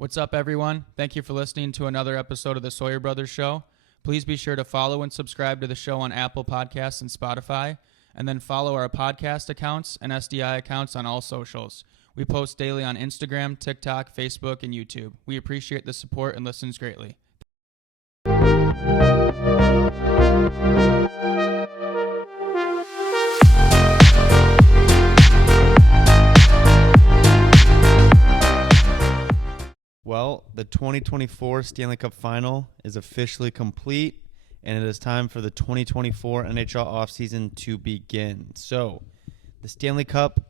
What's up, everyone? Thank you for listening to another episode of the Sawyer Brothers Show. Please be sure to follow and subscribe to the show on Apple Podcasts and Spotify, and then follow our podcast accounts and SDI accounts on all socials. We post daily on Instagram, TikTok, Facebook, and YouTube. We appreciate the support and listens greatly. Well, the 2024 Stanley Cup Final is officially complete, and it is time for the 2024 NHL offseason to begin. So, the Stanley Cup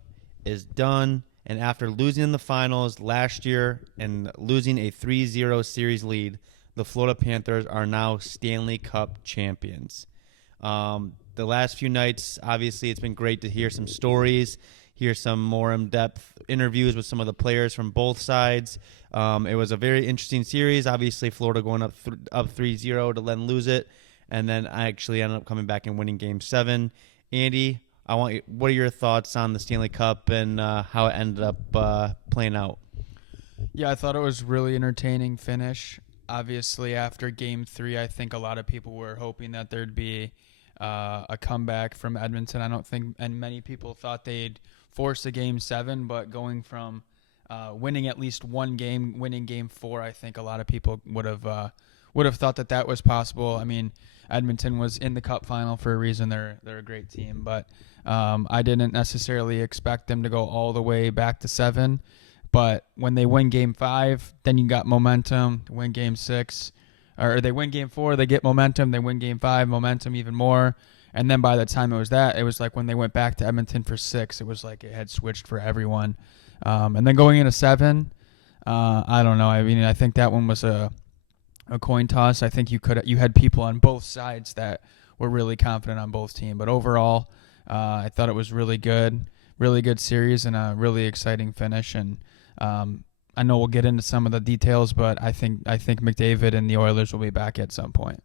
is done, and after losing in the finals last year and losing a 3-0 series lead, the Florida Panthers are now Stanley Cup champions. The last few nights, obviously, it's been great to hear some stories, hear some more in-depth interviews with some of the players from both sides. It was a very interesting series. Obviously, Florida going up 3-0 to then lose it, and then I actually ended up coming back and winning Game 7. Andy, what are your thoughts on the Stanley Cup and how it ended up playing out? Yeah, I thought it was really entertaining finish. Obviously, after Game 3, I think a lot of people were hoping that there'd be a comeback from Edmonton. I don't think, and many people thought they'd force a Game 7, but going from winning at least one game, winning Game 4, I think a lot of people would have thought that was possible. I mean, Edmonton was in the Cup final for a reason. They're a great team, but I didn't necessarily expect them to go all the way back to 7. But when they win Game 5, then you got momentum. Win Game 6, or they win Game 4, they get momentum. They win Game 5, momentum even more. And then by the time it was like when they went back to Edmonton for 6, it was like it had switched for everyone. And then going into 7, I don't know. I mean, I think that one was a coin toss. I think you had people on both sides that were really confident on both teams. But overall, I thought it was really good series and a really exciting finish. And I know we'll get into some of the details, but I think McDavid and the Oilers will be back at some point.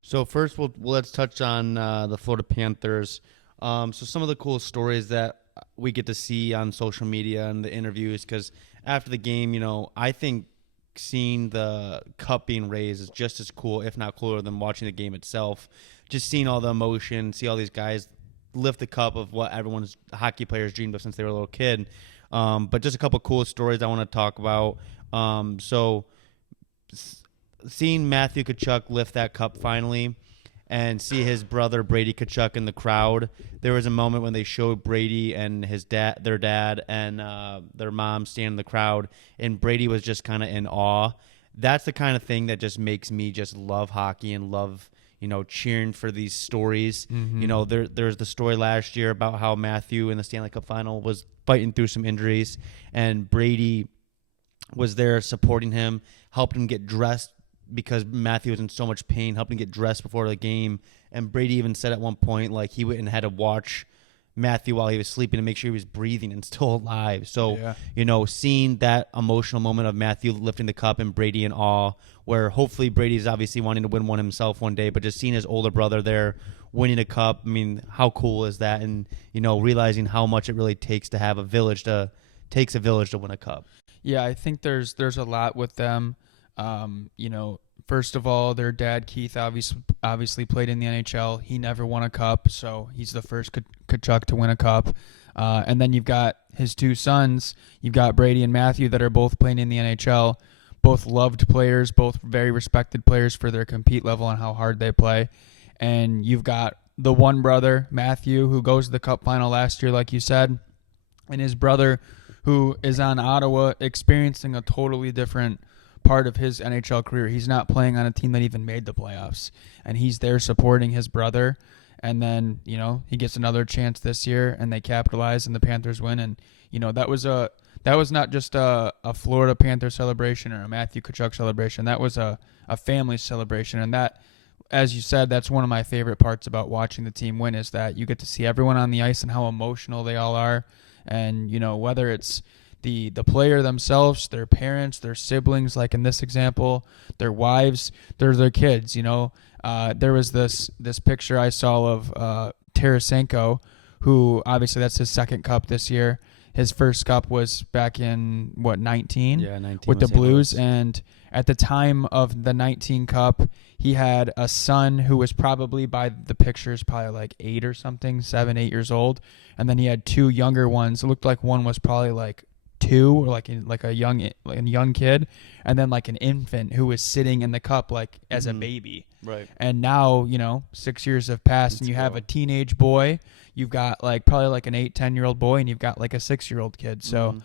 So first, let's touch on the Florida Panthers. So some of the cool stories that we get to see on social media and the interviews, because after the game, I think seeing the cup being raised is just as cool, if not cooler, than watching the game itself. Just seeing all the emotion, see all these guys lift the cup of what everyone's hockey players dreamed of since they were a little kid. But just a couple cool stories I want to talk about. So seeing Matthew Tkachuk lift that cup finally and see his brother Brady Tkachuk in the crowd, there was a moment when they showed Brady and their dad and their mom standing in the crowd, and Brady was just kind of in awe. That's the kind of thing that just makes me just love hockey and love cheering for these stories. Mm-hmm. There's the story last year about how Matthew in the Stanley Cup final was fighting through some injuries, and Brady was there supporting him, helped him get dressed because Matthew was in so much pain, helped him get dressed before the game. And Brady even said at one point, like, he went and had to watch Matthew while he was sleeping to make sure he was breathing and still alive. So, seeing that emotional moment of Matthew lifting the cup and Brady in awe, where hopefully Brady's obviously wanting to win one himself one day, but just seeing his older brother there winning a cup, I mean, how cool is that? And, realizing how much it really takes to have a village to win a cup. Yeah, I think there's a lot with them. First of all, their dad, Keith, obviously played in the NHL. He never won a cup, so he's the first Tkachuk to win a cup. And then you've got his two sons. You've got Brady and Matthew that are both playing in the NHL, both loved players, both very respected players for their compete level and how hard they play. And you've got the one brother, Matthew, who goes to the cup final last year, like you said, and his brother, who is on Ottawa, experiencing a totally different part of his NHL career. He's not playing on a team that even made the playoffs, and he's there supporting his brother. And then, he gets another chance this year, and they capitalize, and the Panthers win. And, that was not just a Florida Panther celebration or a Matthew Tkachuk celebration. That was a family celebration. And that, as you said, that's one of my favorite parts about watching the team win, is that you get to see everyone on the ice and how emotional they all are. And, whether it's the player themselves, their parents, their siblings, like in this example, their wives, their kids. There was this picture I saw of Tarasenko, who obviously that's his second cup this year. His first cup was back in 19? Yeah, 19 with the St. Blues, Louis. and at the time of the 19 cup, he had a son who was probably, by the pictures, probably like 8 or something, 7, 8 years old, and then he had 2 younger ones. It looked like one was probably like 2 or like a young kid, and then like an infant who was sitting in the cup like as a baby. Right. And now, 6 years have passed, and you have a teenage boy. You've got like probably like an 8, 10-year-old boy, and you've got like a 6-year-old kid. So,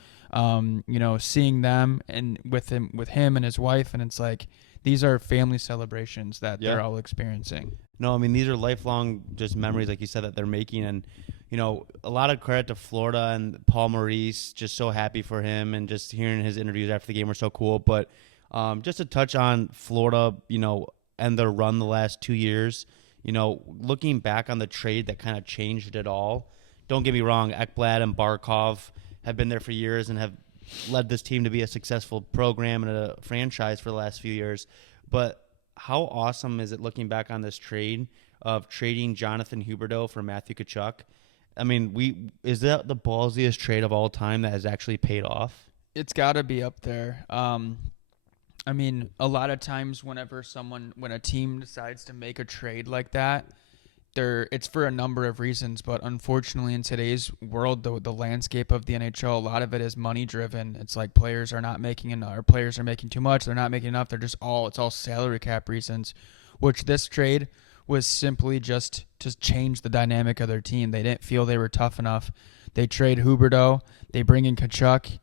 seeing them and with him and his wife, and it's like these are family celebrations that they're all experiencing. No, I mean, these are lifelong just memories, like you said, that they're making. And, a lot of credit to Florida and Paul Maurice. Just so happy for him, and just hearing his interviews after the game were so cool. But just to touch on Florida, and their run the last 2 years, looking back on the trade that kind of changed it all. Don't get me wrong, Ekblad and Barkov have been there for years and have led this team to be a successful program and a franchise for the last few years. But how awesome is it looking back on this trade of trading Jonathan Huberdeau for Matthew Tkachuk? I mean, is that the ballsiest trade of all time that has actually paid off? It's got to be up there. I mean, a lot of times when a team decides to make a trade like that, it's for a number of reasons, but unfortunately in today's world, the landscape of the NHL, a lot of it is money driven. It's like players are not making enough, or players are making too much, they're not making enough, it's all salary cap reasons, which this trade was simply just to change the dynamic of their team. They didn't feel they were tough enough. They trade Huberdeau, they bring in Tkachuk.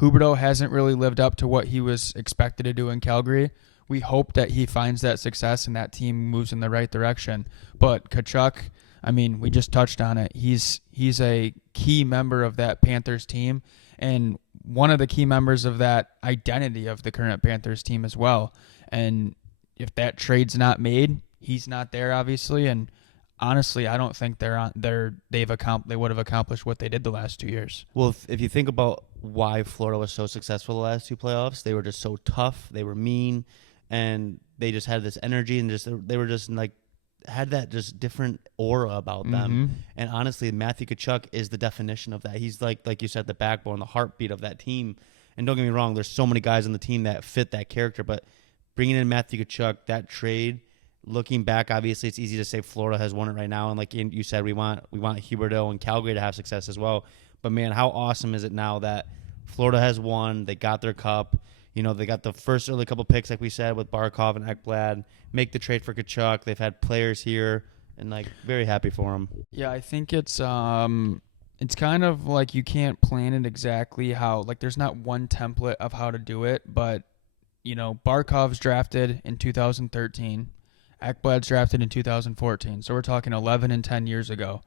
Huberdeau hasn't really lived up to what he was expected to do in Calgary. We hope that he finds that success and that team moves in the right direction. But Tkachuk, I mean, we just touched on it. He's a key member of that Panthers team, and one of the key members of that identity of the current Panthers team as well. And if that trade's not made, he's not there, obviously. And honestly, I don't think they would have accomplished what they did the last 2 years. Well, if you think about why Florida was so successful the last 2 playoffs, they were just so tough, they were mean, and they just had this energy, and they were just like had that just different aura about them. And honestly, Matthew Tkachuk is the definition of that. He's like you said, the backbone, the heartbeat of that team. And don't get me wrong, there's so many guys on the team that fit that character, but bringing in Matthew Tkachuk, that trade, looking back, obviously it's easy to say Florida has won it right now, and like you said, we want Huberdeau and Calgary to have success as well. But man, how awesome is it now that Florida has won? They got their cup. They got the first early couple picks, like we said, with Barkov and Ekblad. Make the trade for Tkachuk. They've had players here, and like very happy for them. Yeah, I think it's kind of like you can't plan it exactly how, like there's not one template of how to do it, but Barkov's drafted in 2013. Ekblad's drafted in 2014. So we're talking 11 and 10 years ago.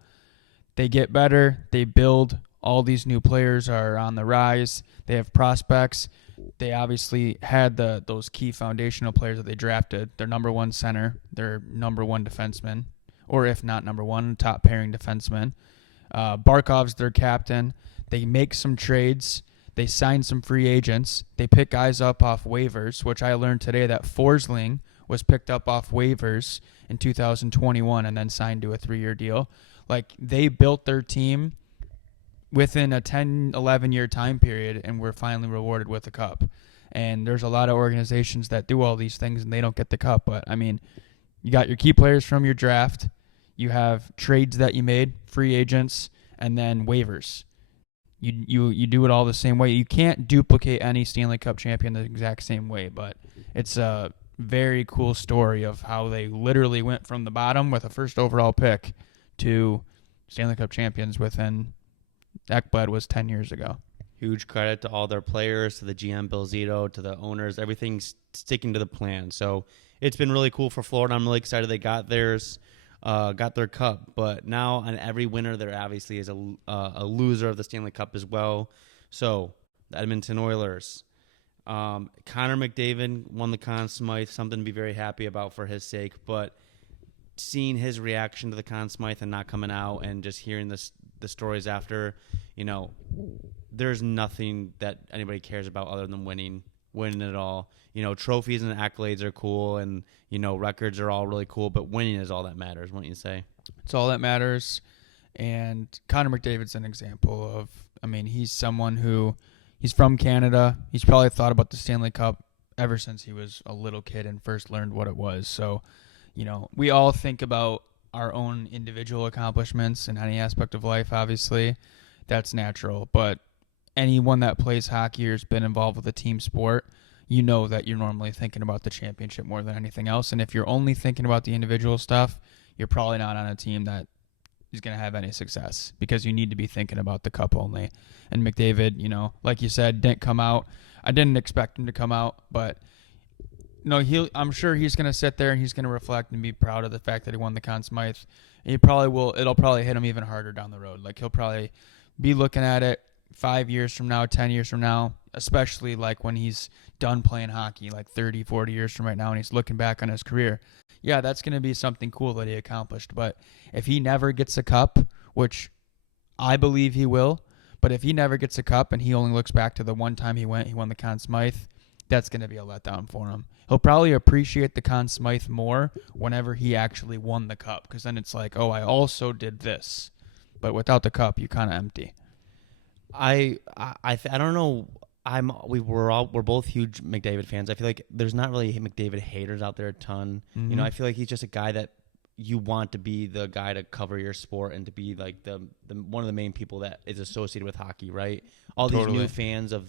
They get better. They build. All these new players are on the rise. They have prospects. They obviously had those key foundational players that they drafted. Their number one center, their number one defenseman, or if not number one, top pairing defenseman. Barkov's their captain. They make some trades. They sign some free agents. They pick guys up off waivers, which I learned today that Forsling was picked up off waivers in 2021 and then signed to a 3-year deal. Like, they built their team within a 10, 11-year time period, and were finally rewarded with a cup. And there's a lot of organizations that do all these things, and they don't get the cup. But, I mean, you got your key players from your draft. You have trades that you made, free agents, and then waivers. You do it all the same way. You can't duplicate any Stanley Cup champion the exact same way, but it's a very cool story of how they literally went from the bottom with a first overall pick to Stanley Cup champions within Ekblad was 10 years ago. Huge credit to all their players, to the GM Bill Zito, to the owners. Everything's sticking to the plan. So it's been really cool for Florida. I'm really excited they got theirs, got their cup. But now on every winner, there obviously is a loser of the Stanley Cup as well. So the Edmonton Oilers. Connor McDavid won the Conn Smythe, something to be very happy about for his sake. But seeing his reaction to the Conn Smythe and not coming out, and just hearing the stories after, there's nothing that anybody cares about other than winning it all. Trophies and accolades are cool, and records are all really cool, but winning is all that matters, wouldn't you say? It's all that matters. And Connor McDavid's an example of, I mean, he's someone who he's from Canada. He's probably thought about the Stanley Cup ever since he was a little kid and first learned what it was. So, we all think about our own individual accomplishments in any aspect of life, obviously. That's natural. But anyone that plays hockey or has been involved with a team sport, you know that you're normally thinking about the championship more than anything else. And if you're only thinking about the individual stuff, you're probably not on a team that is going to have any success, because you need to be thinking about the cup only. And McDavid, like you said, didn't come out. I didn't expect him to come out, but no, I'm sure he's going to sit there and he's going to reflect and be proud of the fact that he won the Conn Smythe. He probably will. It'll probably hit him even harder down the road. Like, he'll probably be looking at it 5 years from now, 10 years from now, especially like when he's done playing hockey, like 30, 40 years from right now, and he's looking back on his career. Yeah, that's going to be something cool that he accomplished. But if he never gets a cup, which I believe he will, but if he never gets a cup and he only looks back to the one time he won the Conn Smythe, that's going to be a letdown for him. He'll probably appreciate the Conn Smythe more whenever he actually won the cup, because then it's like, oh, I also did this. But without the cup, you're kind of empty. I don't know. We're both huge McDavid fans. I feel like there's not really McDavid haters out there a ton. Mm-hmm. I feel like he's just a guy that you want to be the guy to cover your sport and to be like the one of the main people that is associated with hockey, right? All these new fans of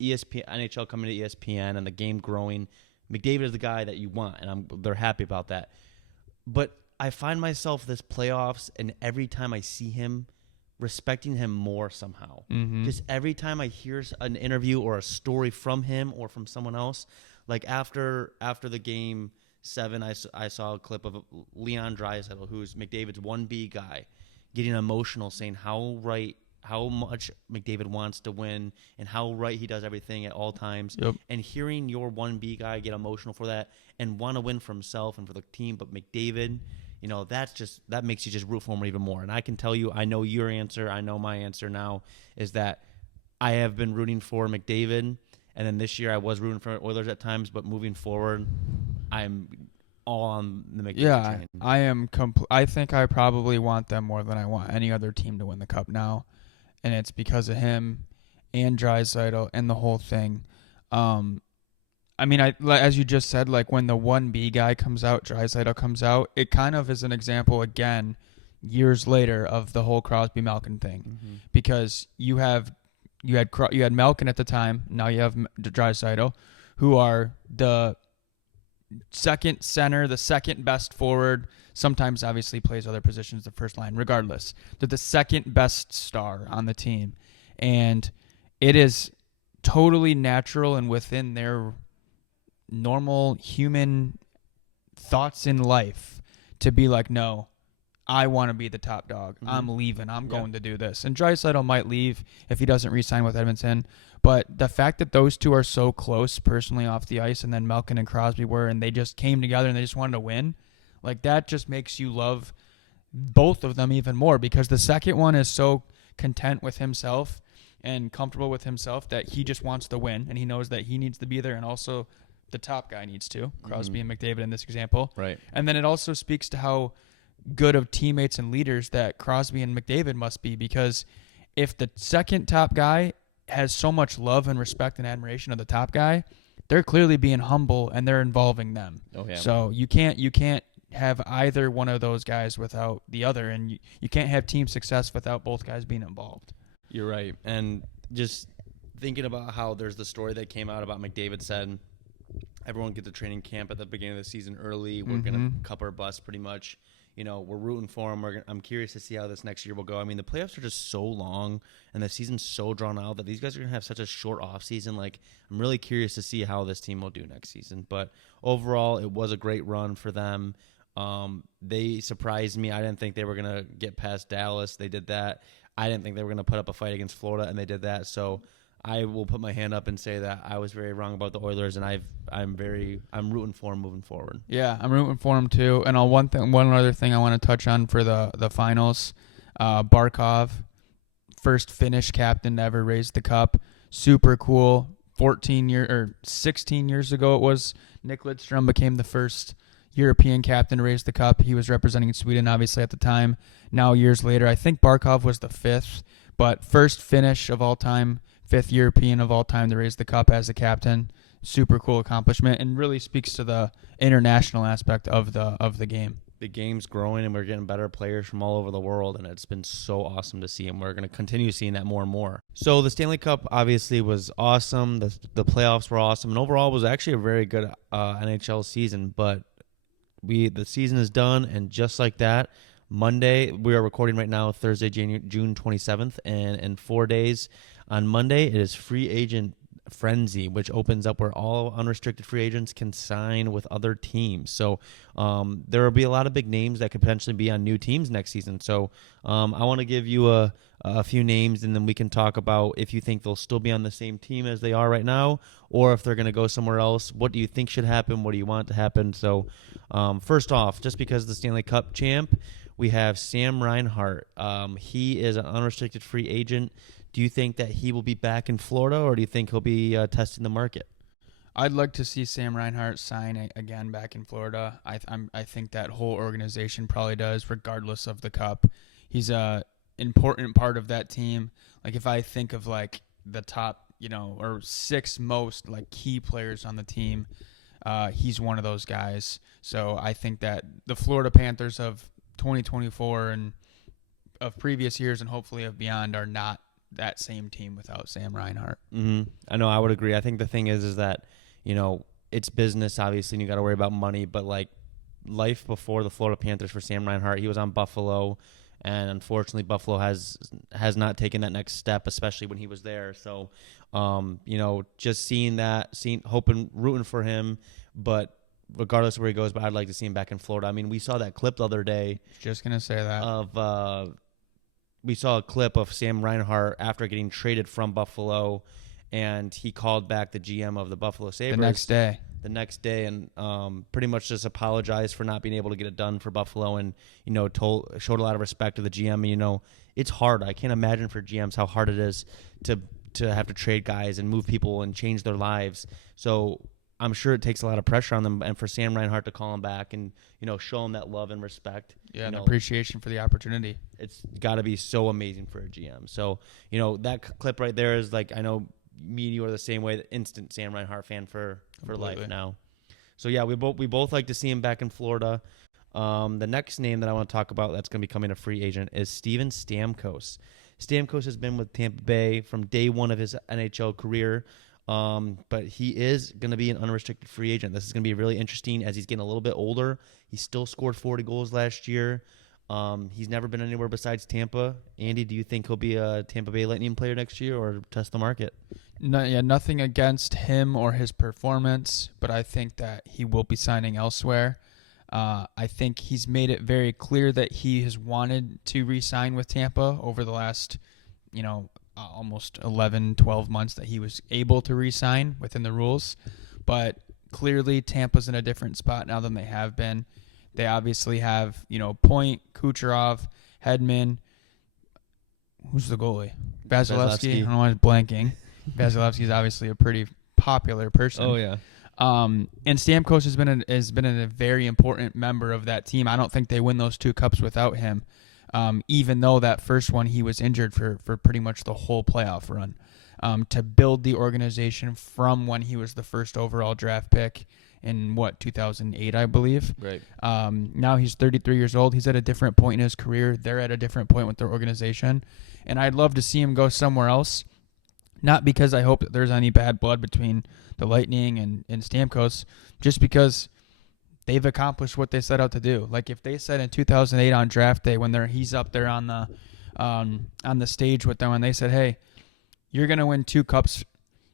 ESPN, NHL coming to ESPN and the game growing. McDavid is the guy that you want, and they're happy about that. But I find myself this playoffs, and every time I see him, respecting him more somehow. Mm-hmm. Just every time I hear an interview or a story from him or from someone else, like after the game 7, I saw a clip of Leon Draisaitl, who's McDavid's 1B guy, getting emotional, saying how much McDavid wants to win and how right he does everything at all times. Yep. And hearing your 1B guy get emotional for that and want to win for himself and for the team, but McDavid, that makes you just root for him even more. And I can tell you, I know your answer, I know my answer now, is that I have been rooting for McDavid, and then this year I was rooting for Oilers at times, but moving forward, I'm all on the McDavid train. I am. I think I probably want them more than I want any other team to win the cup now, and it's because of him and Draisaitl and the whole thing. I mean, as you just said, like when the 1B guy comes out, Draisaitl comes out, it kind of is an example again, years later, of the whole Crosby Malkin thing, Mm-hmm. because you had Malkin at the time, now you have Draisaitl, who are the second center, the second best forward. Sometimes obviously plays other positions, the first line. Regardless, they're the second best star on the team, and it is totally natural and within their normal human thoughts in life to be like, no, I want to be the top dog. Mm-hmm. I'm leaving. I'm going to do this. And Draisaitl might leave if he doesn't re-sign with Edmonton. But the fact that those two are so close personally off the ice, and then Malkin and Crosby were, and they just came together and they just wanted to win, like that just makes you love both of them even more, because the second one is so content with himself and comfortable with himself that he just wants to win, and he knows that he needs to be there, and also the top guy needs to, Crosby and McDavid in this example. Right. And then it also speaks to how good of teammates and leaders that Crosby and McDavid must be, because if the second top guy has so much love and respect and admiration of the top guy, they're clearly being humble and they're involving them. Oh, yeah. So you can't have either one of those guys without the other, and you can't have team success without both guys being involved. You're right. And just thinking about how there's the story that came out about McDavid said, everyone get to training camp at the beginning of the season early. We're going to cup our bus pretty much. We're rooting for him. I'm curious to see how this next year will go. I mean, the playoffs are just so long and the season's so drawn out that these guys are going to have such a short off season. Like, I'm really curious to see how this team will do next season. But overall, it was a great run for them. They surprised me. I didn't think they were going to get past Dallas. They did that. I didn't think they were going to put up a fight against Florida, and they did that. So I will put my hand up and say that I was very wrong about the Oilers, and I'm rooting for them moving forward. Yeah, I'm rooting for them too. And one other thing I want to touch on for the finals, Barkov, first Finnish captain to ever raise the cup, super cool. 16 years ago it was, Nick Lidstrom became the first European captain to raise the cup. He was representing Sweden obviously at the time. Now years later, I think Barkov was the fifth, But first finish of all time, 5th European of all time to raise the cup as the captain. Super cool accomplishment, and really speaks to the international aspect of the game. The game's growing, and we're getting better players from all over the world, and it's been so awesome to see, and we're going to continue seeing that more and more. So the Stanley Cup obviously was awesome. The playoffs were awesome, and overall it was actually a very good NHL season. But the season is done, and just like that, Monday, we are recording right now, Thursday, June 27th, and in 4 days on Monday, it is free agent frenzy, which opens up where all unrestricted free agents can sign with other teams. So there will be a lot of big names that could potentially be on new teams next season. So I want to give you a few names, and then we can talk about if you think they'll still be on the same team as they are right now, or if they're going to go somewhere else. What do you think should happen? What do you want to happen? So first off, just because the Stanley Cup champ, we have Sam Reinhart. He is an unrestricted free agent. Do you think that he will be back in Florida, or do you think he'll be testing the market? I'd like to see Sam Reinhart sign again back in Florida. I think that whole organization probably does, regardless of the cup. He's a important part of that team. Like, if I think of like the top, or 6 most like key players on the team, he's one of those guys. So I think that the Florida Panthers of 2024 and of previous years, and hopefully of beyond, are not that same team without Sam Reinhart. Mm-hmm. I know, I would agree. I think the thing is that, it's business, obviously, and you got to worry about money, but like life before the Florida Panthers for Sam Reinhart, he was on Buffalo, and unfortunately Buffalo has not taken that next step, especially when he was there. So, just seeing that, hoping, rooting for him, but regardless of where he goes, but I'd like to see him back in Florida. I mean, we saw that clip the other day. Just going to say that. We saw a clip of Sam Reinhart after getting traded from Buffalo, and he called back the GM of the Buffalo Sabres the next day, and pretty much just apologized for not being able to get it done for Buffalo, and showed a lot of respect to the GM. And, it's hard. I can't imagine for GMs how hard it is to have to trade guys and move people and change their lives. So I'm sure it takes a lot of pressure on them, and for Sam Reinhart to call him back and show him that love and respect, and appreciation for the opportunity. It's got to be so amazing for a GM. So that clip right there is like, I know me and you are the same way, the instant Sam Reinhart fan for life now. So yeah, we both like to see him back in Florida. The next name that I want to talk about that's going to be becoming a free agent is Steven Stamkos. Stamkos has been with Tampa Bay from day one of his NHL career. But he is going to be an unrestricted free agent. This is going to be really interesting as he's getting a little bit older. He still scored 40 goals last year. He's never been anywhere besides Tampa. Andy, do you think he'll be a Tampa Bay Lightning player next year or test the market? Nothing against him or his performance, but I think that he will be signing elsewhere. I think he's made it very clear that he has wanted to re-sign with Tampa over the last, almost 11, 12 months that he was able to re-sign within the rules. But clearly Tampa's in a different spot now than they have been. They obviously have, Point, Kucherov, Hedman. Who's the goalie? Vasilevsky. I don't know why I'm blanking. Vasilevsky's obviously a pretty popular person. Oh, yeah. And Stamkos has been a very important member of that team. I don't think they win those 2 cups without him. Even though that first one he was injured for pretty much the whole playoff run. To build the organization from when he was the first overall draft pick in 2008, I believe. Right. Now he's 33 years old. He's at a different point in his career. They're at a different point with their organization. And I'd love to see him go somewhere else. Not because I hope that there's any bad blood between the Lightning and Stamkos, just because they've accomplished what they set out to do. Like, if they said in 2008 on draft day when he's up there on the stage with them, and they said, "Hey, you're gonna win 2 cups,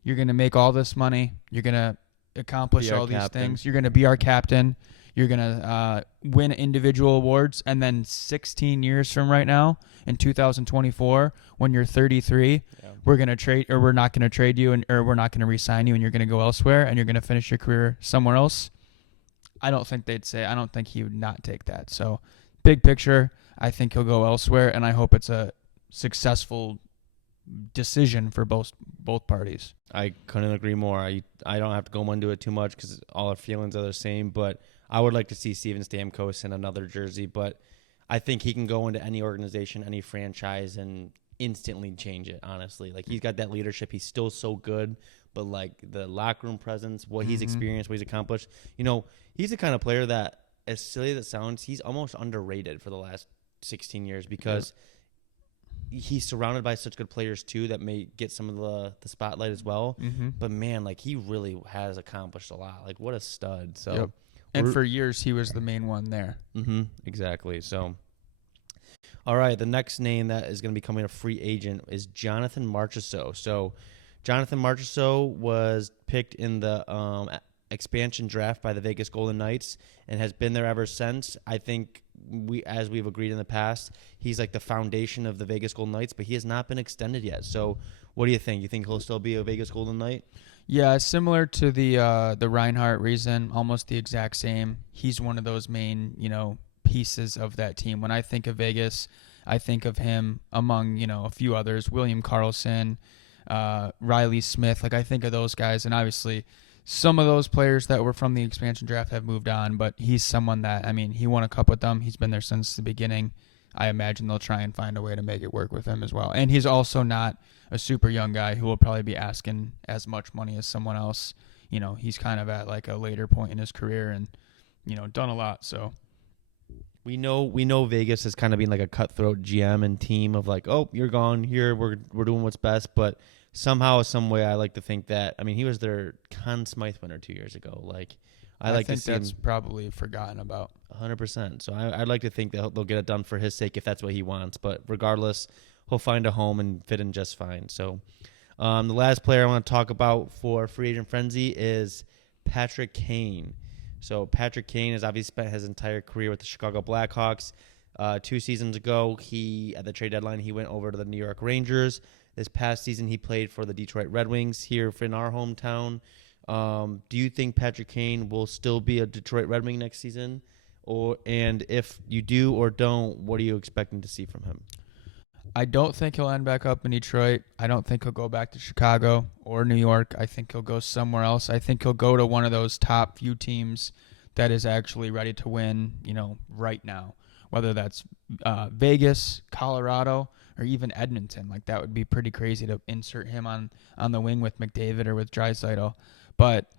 you're gonna make all this money, you're gonna accomplish all these things, you're gonna be our captain, you're gonna win individual awards," and then 16 years from right now, in 2024, when you're 33, we're gonna trade, or we're not gonna trade you, or we're not gonna re-sign you, and you're gonna go elsewhere, and you're gonna finish your career somewhere else. I don't think he would not take that. So, big picture, I think he'll go elsewhere, and I hope it's a successful decision for both parties. I couldn't agree more. I don't have to go into it too much because all our feelings are the same, but I would like to see Steven Stamkos in another jersey, but I think he can go into any organization, any franchise, and instantly change it, honestly. Like, he's got that leadership. He's still so good, but, like, the locker room presence, what he's experienced, what he's accomplished. He's the kind of player that, as silly as it sounds, he's almost underrated for the last 16 years because he's surrounded by such good players, too, that may get some of the spotlight as well. But, man, like, he really has accomplished a lot. Like, what a stud. So, and for years, he was the main one there. Exactly. So, all right, the next name that is going to be becoming a free agent is Jonathan Marchessault. So, Jonathan Marchessault was picked in the expansion draft by the Vegas Golden Knights and has been there ever since. I think as we've agreed in the past, he's like the foundation of the Vegas Golden Knights, but he has not been extended yet. So, what do you think? You think he'll still be a Vegas Golden Knight? Yeah, similar to the Reinhart reason, almost the exact same. He's one of those main, pieces of that team. When I think of Vegas, I think of him among, a few others, William Karlsson, Riley Smith. Like, I think of those guys, and obviously some of those players that were from the expansion draft have moved on, but he's someone that, he won a cup with them. He's been there since the beginning. I imagine they'll try and find a way to make it work with him as well. And he's also not a super young guy who will probably be asking as much money as someone else. He's kind of at like a later point in his career and, done a lot, so. We know Vegas has kind of been like a cutthroat GM and team of like, oh, you're gone here. We're doing what's best. But somehow, some way, I like to think that. He was their Conn Smythe winner 2 years ago. Like, I think that's probably forgotten about. 100%. So I'd like to think that they'll get it done for his sake if that's what he wants. But regardless, he'll find a home and fit in just fine. So the last player I want to talk about for free agent frenzy is Patrick Kane. So Patrick Kane has obviously spent his entire career with the Chicago Blackhawks. 2 seasons ago, at the trade deadline, he went over to the New York Rangers. This past season, he played for the Detroit Red Wings here in our hometown. Do you think Patrick Kane will still be a Detroit Red Wing next season? And if you do or don't, what are you expecting to see from him? I don't think he'll end back up in Detroit. I don't think he'll go back to Chicago or New York. I think he'll go somewhere else. I think he'll go to one of those top few teams that is actually ready to win, right now. Whether that's Vegas, Colorado, or even Edmonton. Like, that would be pretty crazy to insert him on the wing with McDavid or with Draisaitl. But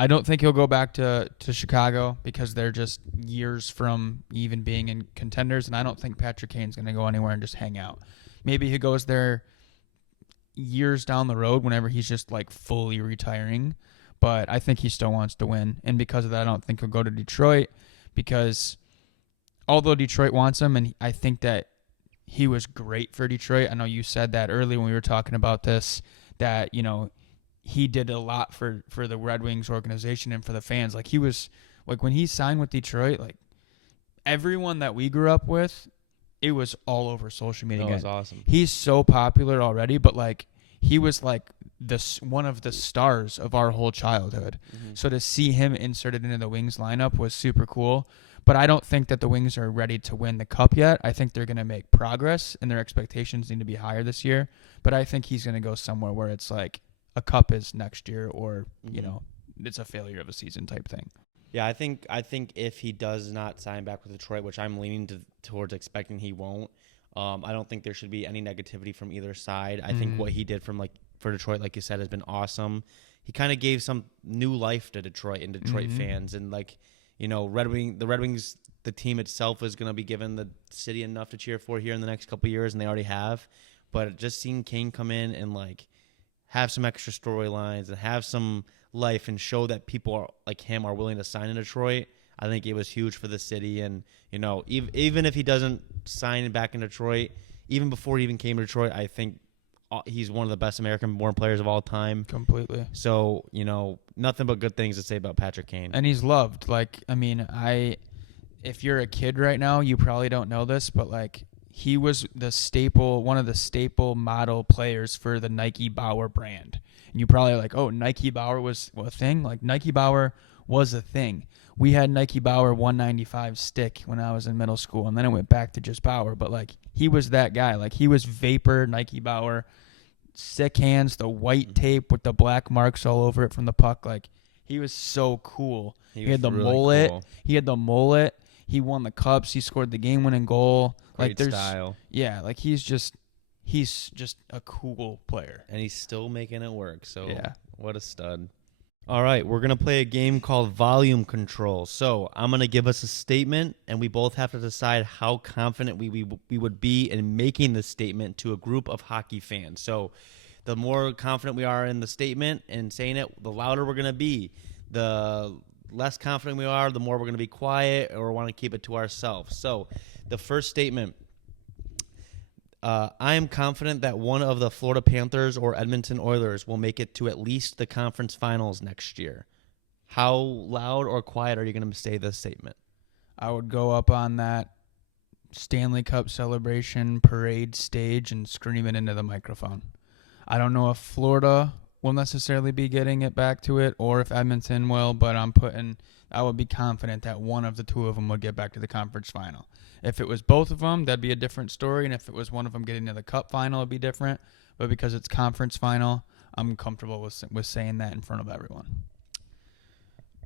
I don't think he'll go back to Chicago because they're just years from even being in contenders, and I don't think Patrick Kane's going to go anywhere and just hang out. Maybe he goes there years down the road whenever he's just like fully retiring, but I think he still wants to win, and because of that, I don't think he'll go to Detroit because although Detroit wants him, and I think that he was great for Detroit. I know you said that earlier when we were talking about this, that, he did a lot for the Red Wings organization and for the fans. Like, he was, like, when he signed with Detroit, like, everyone that we grew up with, it was all over social media. That was awesome. He's so popular already, but, like, he was, like, one of the stars of our whole childhood. So to see him inserted into the Wings lineup was super cool. But I don't think that the Wings are ready to win the Cup yet. I think they're going to make progress, and their expectations need to be higher this year. But I think he's going to go somewhere where it's like, a cup is next year, or it's a failure of a season type thing. Yeah, I think if he does not sign back with Detroit, which I'm leaning towards expecting he won't, I don't think there should be any negativity from either side. I think what he did for Detroit, like you said, has been awesome. He kind of gave some new life to Detroit and Detroit fans, and the Red Wings, the team itself is going to be given the city enough to cheer for here in the next couple of years, and they already have. But just seeing Kane come in and have some extra storylines and have some life and show that people like him are willing to sign in Detroit, I think it was huge for the city. And, even if he doesn't sign back in Detroit, even before he even came to Detroit, I think he's one of the best American-born players of all time. Completely. So, nothing but good things to say about Patrick Kane. And he's loved. If you're a kid right now, you probably don't know this, but, he was one of the staple model players for the Nike Bauer brand. And you probably like, oh, Nike Bauer was a thing? Like, Nike Bauer was a thing. We had Nike Bauer 195 stick when I was in middle school, and then it went back to just Bauer. But, he was that guy. He was Vapor, Nike Bauer, sick hands, the white tape with the black marks all over it from the puck. He was so cool. He had the really mullet. Cool. He had the mullet. He won the Cups. He scored the game-winning goal. Great style. Yeah, he's just he's just a cool player. And he's still making it work. So Yeah. What a stud. All right, we're going to play a game called Volume Control. So I'm going to give us a statement, and we both have to decide how confident we would be in making the statement to a group of hockey fans. So the more confident we are in the statement and saying it, the louder we're going to be. The less confident we are, the more we're going to be quiet or want to keep it to ourselves. So the first statement, I am confident that one of the Florida Panthers or Edmonton Oilers will make it to at least the conference finals next year. How loud or quiet are you going to say this statement? I would go up on that Stanley Cup celebration parade stage and scream it into the microphone. I don't know if Florida will necessarily be getting it back to it or if Edmonton will, but I would be confident that one of the two of them would get back to the conference final. If it was both of them, that'd be a different story, and if it was one of them getting to the cup final, it'd be different. But because it's conference final, I'm comfortable with saying that in front of everyone.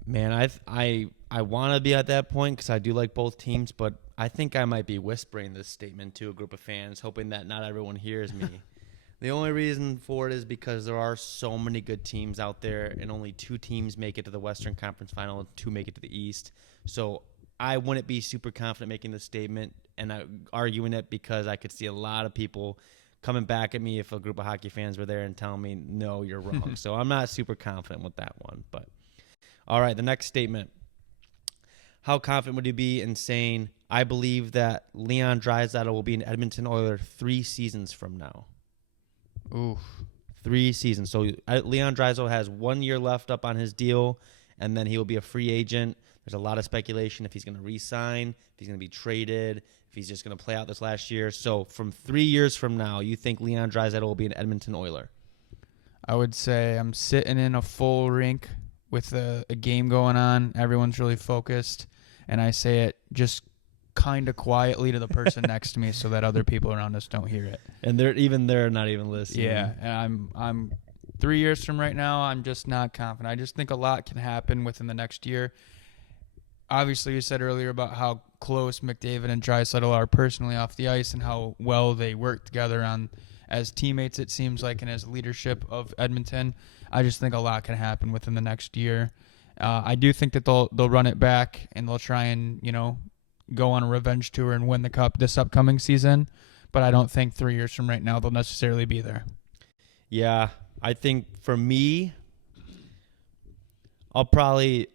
Man, I want to be at that point because I do like both teams, but I think I might be whispering this statement to a group of fans, hoping that not everyone hears me. The only reason for it is because there are so many good teams out there, and only 2 teams make it to the Western Conference Final and 2 make it to the East. So I wouldn't be super confident making this statement and arguing it because I could see a lot of people coming back at me if a group of hockey fans were there and telling me, no, you're wrong. So I'm not super confident with that one. But all right, the next statement. How confident would you be in saying, I believe that Leon Draisaitl will be an Edmonton Oiler 3 seasons from now? Ooh. 3 seasons. So Leon Draisaitl has 1 year left up on his deal, and then he will be a free agent. There's a lot of speculation if he's going to re-sign, if he's going to be traded, if he's just going to play out this last year. So from 3 years from now, you think Leon Draisaitl will be an Edmonton Oiler? I would say I'm sitting in a full rink with a game going on. Everyone's really focused, and I say it just kind of quietly to the person next to me so that other people around us don't hear it. And they're not even listening. Yeah, and I'm 3 years from right now, I'm just not confident. I just think a lot can happen within the next year. Obviously, you said earlier about how close McDavid and Draisaitl are personally off the ice and how well they work together as teammates, it seems like, and as leadership of Edmonton. I just think a lot can happen within the next year. I do think that they'll run it back and they'll try and, go on a revenge tour and win the cup this upcoming season. But I don't think 3 years from right now they'll necessarily be there. Yeah, I think for me, I'll probably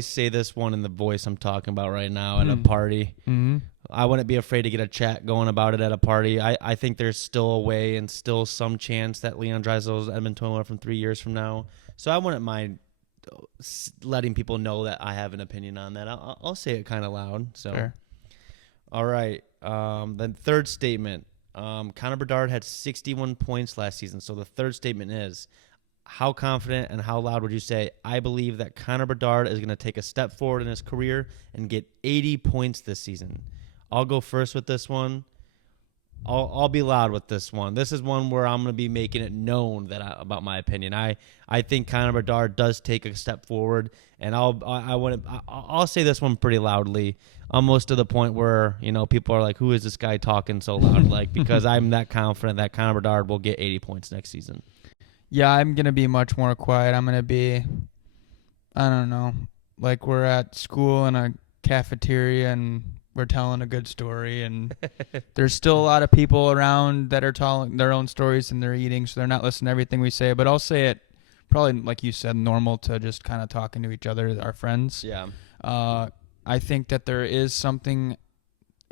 say this one in the voice I'm talking about right now at a party. Mm-hmm. I wouldn't be afraid to get a chat going about it at a party. I think there's still a way and still some chance that Leon Draisaitl is Edmonton Oiler from 3 years from now. So I wouldn't mind letting people know that I have an opinion on that. I'll say it kind of loud. So, Fair. All right. Then third statement. Connor Bedard had 61 points last season. So the third statement is, how confident and how loud would you say, I believe that Connor Bedard is going to take a step forward in his career and get 80 points this season? I'll go first with this one. I'll be loud with this one. This is one where I'm going to be making it known about my opinion. I think Connor Bedard does take a step forward, and I'll say this one pretty loudly, almost to the point where people are like, "Who is this guy talking so loud?" Because I'm that confident that Connor Bedard will get 80 points next season. Yeah, I'm going to be much more quiet. I'm going to be, I don't know, like we're at school in a cafeteria and we're telling a good story, and there's still a lot of people around that are telling their own stories and they're eating, so they're not listening to everything we say. But I'll say it probably, like you said, normal to just kind of talking to each other, our friends. Yeah. I think that there is something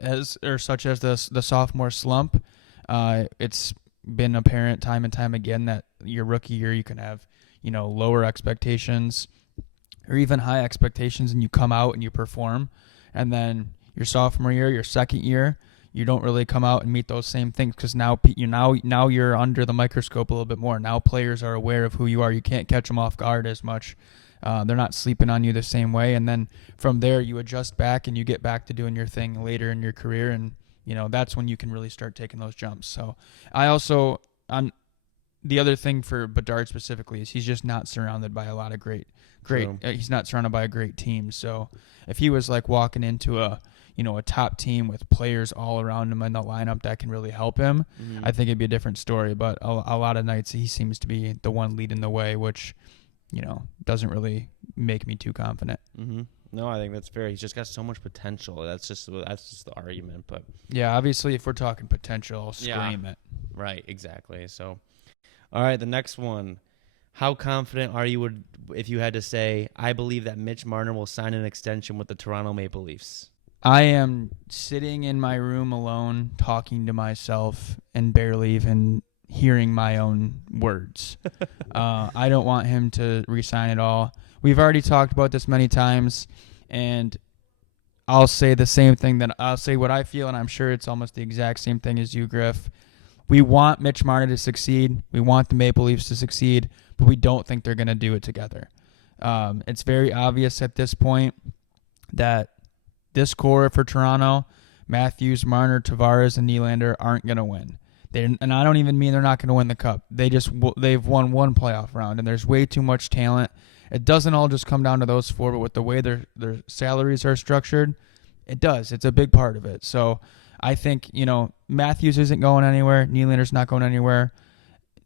such as the sophomore slump. It's been apparent time and time again that your rookie year you can have, lower expectations or even high expectations, and you come out and you perform, and then your sophomore year, your second year, you don't really come out and meet those same things because now you're under the microscope a little bit more. Now players are aware of who you are. You can't catch them off guard as much. They're not sleeping on you the same way. And then from there, you adjust back and you get back to doing your thing later in your career. And, that's when you can really start taking those jumps. So the other thing for Bedard specifically is he's just not surrounded by a lot of great. He's not surrounded by a great team. So if he was like walking into a a top team with players all around him in the lineup that can really help him, I think it'd be a different story. But a lot of nights he seems to be the one leading the way, which, doesn't really make me too confident. No, I think that's fair. He's just got so much potential. That's just the argument. But yeah, obviously, if we're talking potential, I'll scream it. Right, exactly. So, all right, the next one. How confident are you if you had to say, I believe that Mitch Marner will sign an extension with the Toronto Maple Leafs? I am sitting in my room alone, talking to myself, and barely even hearing my own words. I don't want him to re-sign at all. We've already talked about this many times, and I'll say the same thing. I'll say what I feel, and I'm sure it's almost the exact same thing as you, Griff. We want Mitch Marner to succeed. We want the Maple Leafs to succeed, but we don't think they're going to do it together. It's very obvious at this point that this core for Toronto, Matthews, Marner, Tavares, and Nylander, aren't going to win. And I don't even mean they're not going to win the Cup. They've won one playoff round, and there's way too much talent. It doesn't all just come down to those four, but with the way their salaries are structured, it does. It's a big part of it. So I think, Matthews isn't going anywhere. Nylander's not going anywhere.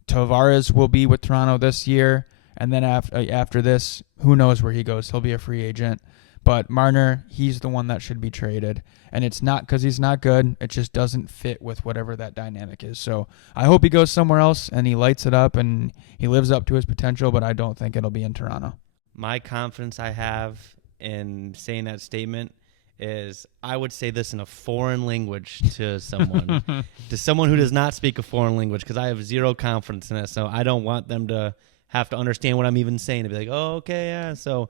Tavares will be with Toronto this year, and then after this, who knows where he goes. He'll be a free agent. But Marner, he's the one that should be traded. And it's not because he's not good. It just doesn't fit with whatever that dynamic is. So I hope he goes somewhere else and he lights it up and he lives up to his potential, but I don't think it'll be in Toronto. My confidence I have in saying that statement is I would say this in a foreign language to someone, who does not speak a foreign language, because I have zero confidence in it. So I don't want them to have to understand what I'm even saying to be like, oh, okay, yeah. So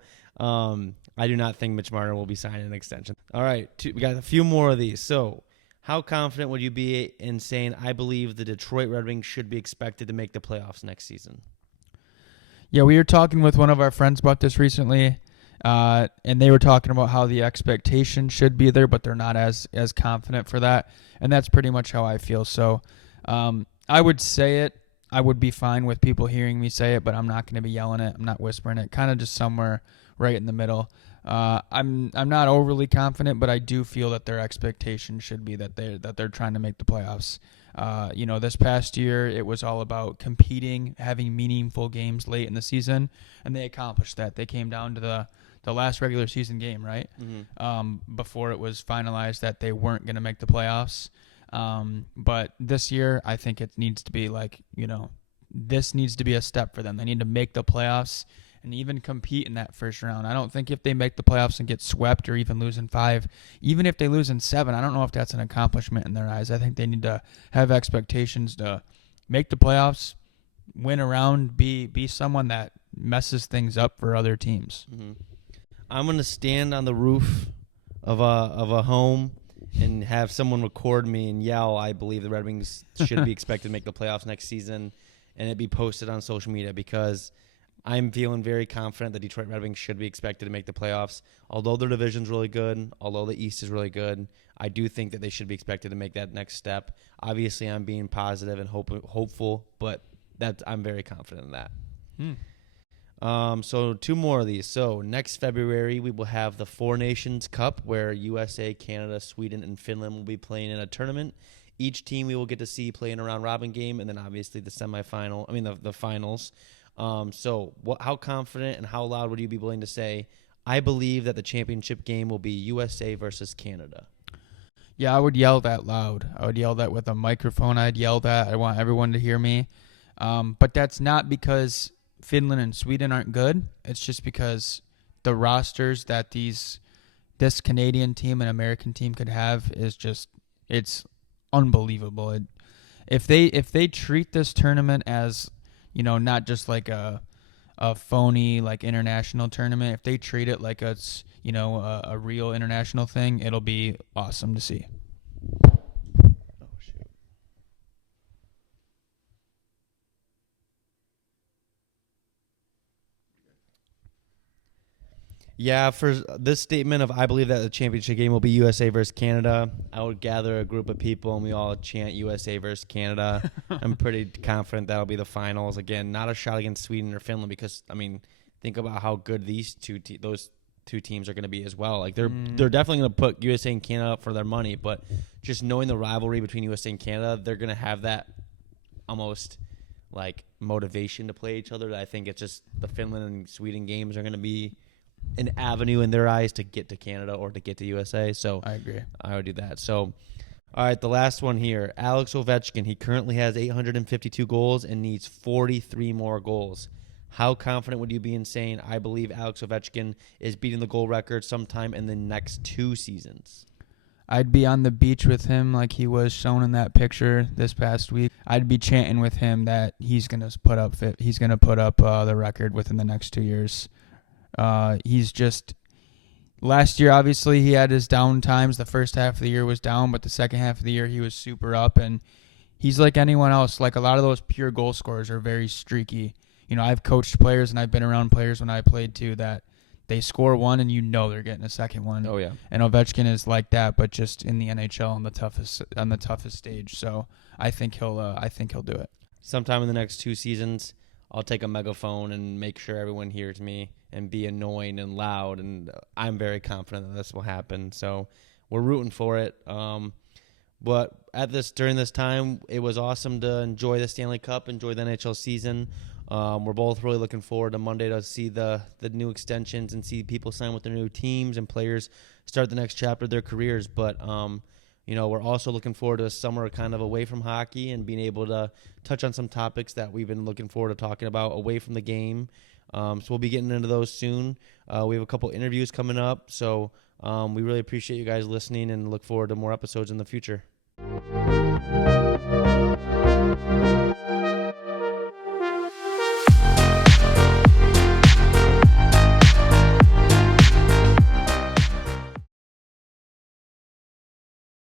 I do not think Mitch Marner will be signing an extension. All right, we got a few more of these. So how confident would you be in saying, I believe the Detroit Red Wings should be expected to make the playoffs next season? Yeah, we were talking with one of our friends about this recently, and they were talking about how the expectation should be there, but they're not as confident for that, and that's pretty much how I feel. So I would say it. I would be fine with people hearing me say it, but I'm not going to be yelling it. I'm not whispering it. Kind of just somewhere right in the middle. I'm not overly confident, but I do feel that their expectation should be that they're trying to make the playoffs. This past year it was all about competing, having meaningful games late in the season, and they accomplished that. They came down to the last regular season game, right? Before it was finalized that they weren't going to make the playoffs. But this year, I think it needs to be this needs to be a step for them. They need to make the playoffs and even compete in that first round. I don't think if they make the playoffs and get swept or even lose in 5, even if they lose in 7, I don't know if that's an accomplishment in their eyes. I think they need to have expectations to make the playoffs, win a round, be someone that messes things up for other teams. I'm going to stand on the roof of a home and have someone record me and yell, I believe the Red Wings should be expected to make the playoffs next season, and it be posted on social media, because I'm feeling very confident the Detroit Red Wings should be expected to make the playoffs. Although their division's really good, although the East is really good, I do think that they should be expected to make that next step. Obviously, I'm being positive and hopeful, but I'm very confident in that. So 2 more of these. So next February, we will have the Four Nations Cup, where USA, Canada, Sweden, and Finland will be playing in a tournament. Each team we will get to see play in a round-robin game, and then obviously the finals. So how confident and how loud would you be willing to say, I believe that the championship game will be USA versus Canada? Yeah, I would yell that loud. I would yell that with a microphone. I'd yell that. I want everyone to hear me. But that's not because Finland and Sweden aren't good. It's just because the rosters that this Canadian team and American team could have it's unbelievable. If they treat this tournament as, not just like a phony like international tournament, if they treat it like it's, a real international thing, it'll be awesome to see. Yeah, for this statement of I believe that the championship game will be USA versus Canada, I would gather a group of people and we all chant USA versus Canada. I'm pretty confident that'll be the finals. Again, not a shot against Sweden or Finland, because, think about how good those two teams are going to be as well. Like they're definitely going to put USA and Canada up for their money, but just knowing the rivalry between USA and Canada, they're going to have that almost like motivation to play each other. I think it's just the Finland and Sweden games are going to be an avenue in their eyes to get to Canada or to get to USA. So I agree. I would do that. So, all right, the last one here, Alex Ovechkin. He currently has 852 goals and needs 43 more goals. How confident would you be in saying, I believe Alex Ovechkin is beating the goal record sometime in the next 2 seasons? I'd be on the beach with him like he was shown in that picture this past week. I'd be chanting with him that he's gonna put up the record within the next 2 years. He's just last year. Obviously, he had his down times. The first half of the year was down, but the second half of the year he was super up. And he's like anyone else. Like a lot of those pure goal scorers are very streaky. You know, I've coached players and I've been around players when I played too that they score one and you know they're getting a second one. Oh yeah. And Ovechkin is like that, but just in the NHL on the toughest stage. So I think he'll do it. Sometime in the next 2 seasons, I'll take a megaphone and make sure everyone hears me and be annoying and loud. And I'm very confident that this will happen. So we're rooting for it. But during this time, it was awesome to enjoy the Stanley Cup, enjoy the NHL season. We're both really looking forward to Monday to see the new extensions and see people sign with their new teams and players start the next chapter of their careers. But, we're also looking forward to a summer kind of away from hockey and being able to touch on some topics that we've been looking forward to talking about away from the game. So we'll be getting into those soon. We have a couple interviews coming up. So we really appreciate you guys listening and look forward to more episodes in the future.